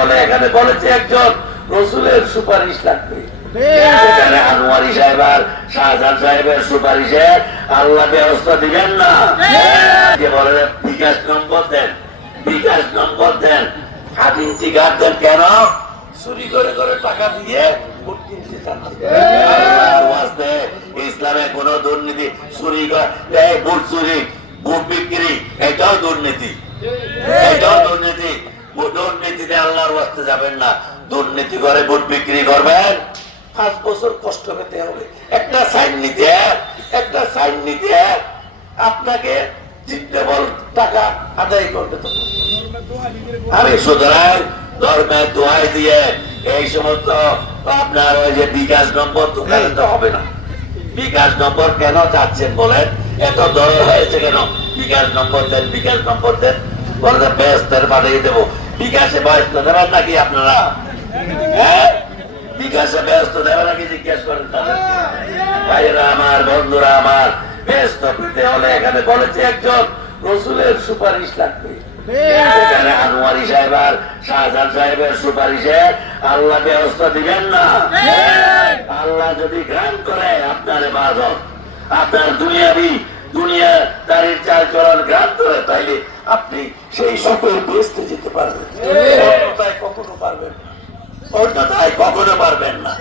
হলে এখানে বলেছে একজন রসুলের সুপারিশ লাগবে, এখানে আনোয়ারি সাহেব আর শাহজাহান সাহেবের সুপারিশে আল্লাহ ব্যবস্থা দিবেন না। যে বলে বিকাশ নম্বর দেন, বিকাশ নম্বর দেন, হাতিম টিকার দেন, কেন চুরি করে করে টাকা দিয়ে ভোট কিনতে চান? ইসলামে কোন দুর্নীতি, চুরি ভোট চুরি, ভোট বিক্রি, এটাও দুর্নীতি, এটাও দুর্নীতি। দুর্নীতিতে আল্লাহর ওয়াস্তে যাবেন না। দুর্নীতি করে ভোট বিক্রি করবেন, 5 বছর কষ্ট পেতে হবে। একটা সাইন নিতে, একটা সাইন নিতে আপনাকে বল টাকা আদায় করতে হবে। আমি সুতরাং ধর্মের দোহাই দিয়ে এই সমস্ত আপনার ওই যে বিকাশ নম্বর দোকানে তো হবে না। বিকাশ নম্বর কেন চাচ্ছেন বলেন? এত দর হয়েছে কেন? বিকাশ নম্বর দেন, বিকাশ নম্বর দেন, বলতে ব্যস্তের পাঠিয়ে দেবো। বিকাশে ব্যস্ত দেবেন নাকি আপনারা? হ্যাঁ, বিকাশে ব্যস্ত দেবেন নাকি জিজ্ঞেস করেন তাদের। ভাইয়েরা আমার, বন্ধুরা আমার, ব্যস্ত পেতে হলে এখানে বলেছে একজন রসুলের সুপারিশ লাগবে, এখানে আনোয়ারি সাহেব আর শাহজাহান সাহেবের সুপারিশে আল্লাহ ব্যবস্থা দিবেন না। আল্লাহ যদি গ্রাম করে আপনার ইবাদত, আপনার দুনিয়া তারির চাল চলার গ্রাম করে, তাইলে আপনি সেই সুখের বেহেশতে যেতে পারবেন। অন্যথায় কখনো পারবেন না, অন্যথায় কখনো পারবেন না।